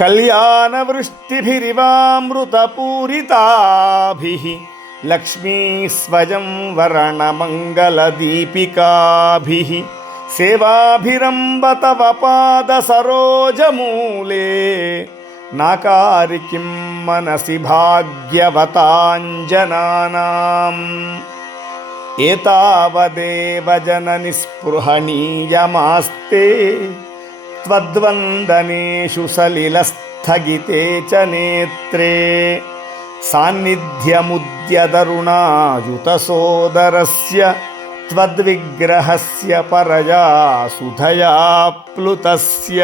कल्याणवृष्टिभिरिवामृतपूरिताभिः लक्ष्मी स्वयं वरणमङ्गलदीपिकाभिः सेवाभिरम्ब तव पादसरोजमूले नाकारि किं मनसि भाग्यवताञ्जनानाम्। एतावदेव जननि स्पृहणीयमास्ते त्वद्वन्दनेषु सलिलस्थगिते च नेत्रे सान्निध्यमुद्यदरुणायुतसोदरस्य त्वद्विग्रहस्य परया सुधया प्लुतस्य।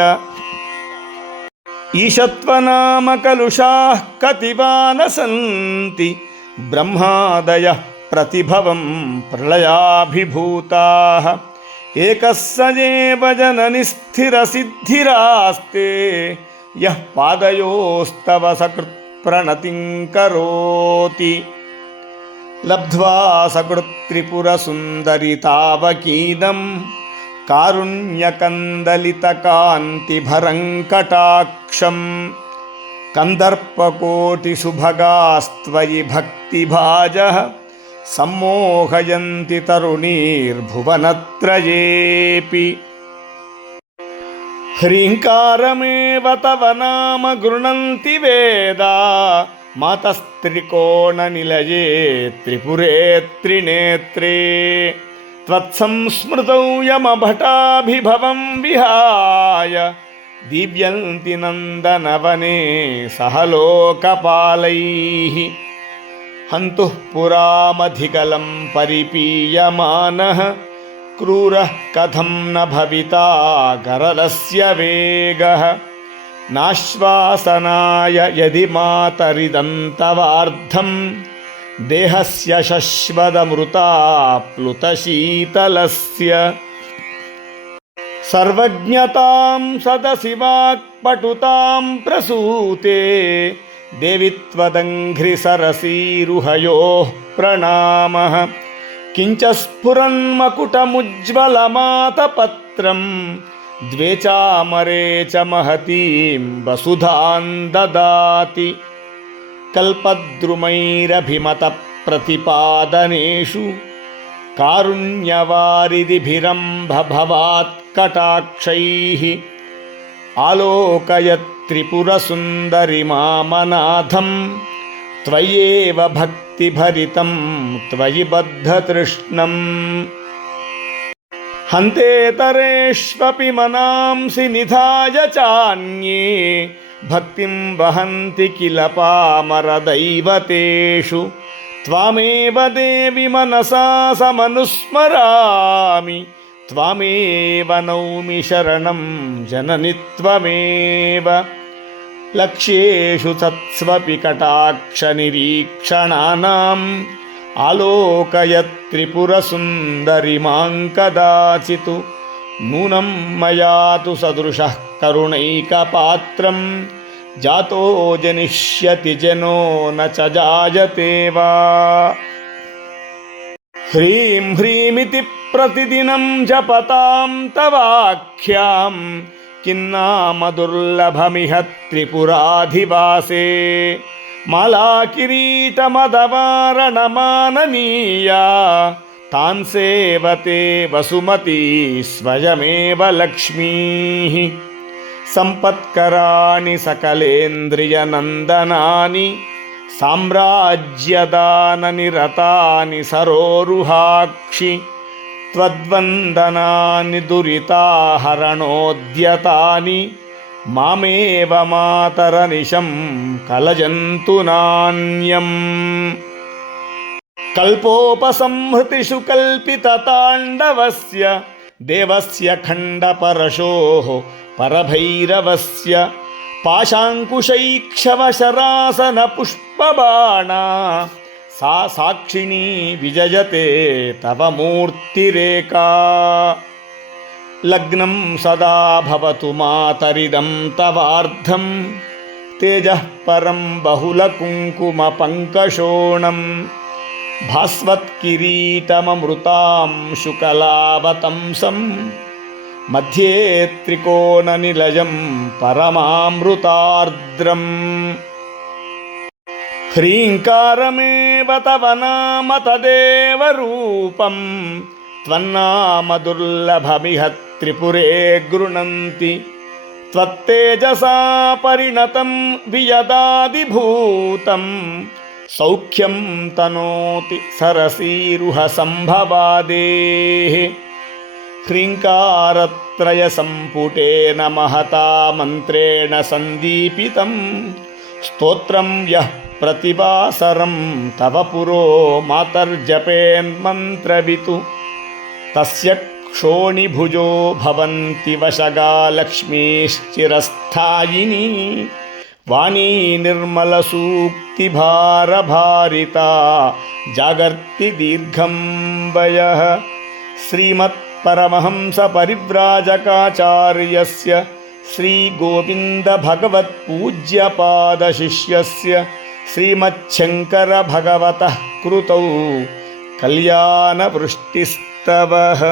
ईशत्वनामकलुषाः कतिवा न सन्ति ब्रह्मादयः प्रतिभवं प्रलयाभिभूताः एक एकस्सजेव जननिस्थिरसिद्धिरास्ते यः पादयोस्तव सकृत्प्रणतिं करोति। लब्ध्वा सकृत्त्रिपुरसुन्दरितावकीदं कारुण्यकन्दलितकान्तिभरं कटाक्षम् कन्दर्पकोटिसुभगास्त्वयि भक्तिभाजः। सम्मोहयन्ति तरुणीर्भुवनत्रयेऽपि ह्रीङ्कारमेव तव नाम गृह्णन्ति वेदा मातस्त्रिकोणनिलये त्रिपुरे त्रिनेत्रे त्वत्संस्मृतौ यमभटाभिभवं विहाय दीव्यन्ति नन्दनवने सह लोकपालैः हन्तुः पुरामधिकलं परिपीयमानः क्रूरः कथं न भविता गरलस्य वेगः। नाश्वासनाय यदि मातरिदन्तवार्धं देहस्य शश्वदमृता प्लुतशीतलस्य। सर्वज्ञतां सदसि वाक्पटुतां प्रसूते देवि त्वदङ्घ्रिसरसीरुहयोः प्रणामः। किञ्च स्फुरन्मकुटमुज्ज्वलमातपत्रं द्वे चामरे च महतीं वसुधां ददाति। कल्पद्रुमैरभिमतप्रतिपादनेषु कारुण्यवारिधिभिरम्भभवात्कटाक्षैः आलोकयत्त्रिपुरसुन्दरिमामनाथं त्वय्येव भक्तिभरितं त्वयि बद्धतृष्णम्। हन्तेतरेष्वपि मनांसि निधाय चान्ये भक्तिं वहन्ति किल पामरदैवतेषु। त्वामेव देवि मनसा समनुस्मरामि त्वामेव नौमि शरणं जननि त्वमेव। लक्ष्येषु तत्स्वपि कटाक्षनिरीक्षणानाम् आलोकयत्त्रिपुरसुन्दरिमां कदाचित् नूनं मया तु सदृशः करुणैकपात्रं जातो जनिष्यति जनो न च जायते वा హ్రీం హ్రీమితి ప్రతిదినం జపతాం తవాఖ్యాం కిన్నామదుర్లభమిహ త్రిపురాధివాసే మలాకిరీటమదవారణమాననీయా తాన్ సేవతే వసుమతీ స్వయమేవ లక్ష్మీ సంపత్కరాణి సకలేంద్రియనందనాని సామ్రాజ్యదాననిరతాని సరోరుహాక్షి త్వద్వందనాని దురితాహరణోద్యతాని మామేవ మాతరనిశం కలజంతు నాణ్యం కల్పోపసంహృతిషు కల్పితతాండవస్య దేవస్య ఖండపరశోః పరభైరవస్య पाशाङ्कुशैक्षवशरासनपुष्पबाणा। सा साक्षिणी विजयते तव मूर्तिरेका लग्नं सदा भवतु मातरिदं तेजः परं बहुलकुङ्कुमपङ्कशोणं भास्वत्किरीटममृतां मध्ये त्रिकोणनिलयं परमामृतार्द्रम्। ह्रीङ्कारमेव तव नाम तदेव रूपम् त्वन्नाम दुर्लभमिह त्रिपुरे गृणन्ति। त्वत्तेजसा परिणतं वियदादिभूतं सौख्यं तनोति सरसीरुहसम्भवादेः ह्रीङ्कारत्रयसम्पुटेन महता मन्त्रेण सन्दीपितं स्तोत्रं यः प्रतिवासरं तव पुरो मातर्जपेन्मन्त्रवितु। तस्य क्षोणिभुजो भवन्ति वशगा लक्ष्मीश्चिरस्थायिनी। वाणी निर्मलसूक्तिभारभारिता, जागर्ति दीर्घं वयः। श्रीमत्परमहंसपरिव्राजकाचार्यस्य श्रीगोविन्दभगवत्पूज्यपादशिष्यस्य श्रीमच्छङ्करभगवतः कृतौ कल्याणवृष्टिस्तवः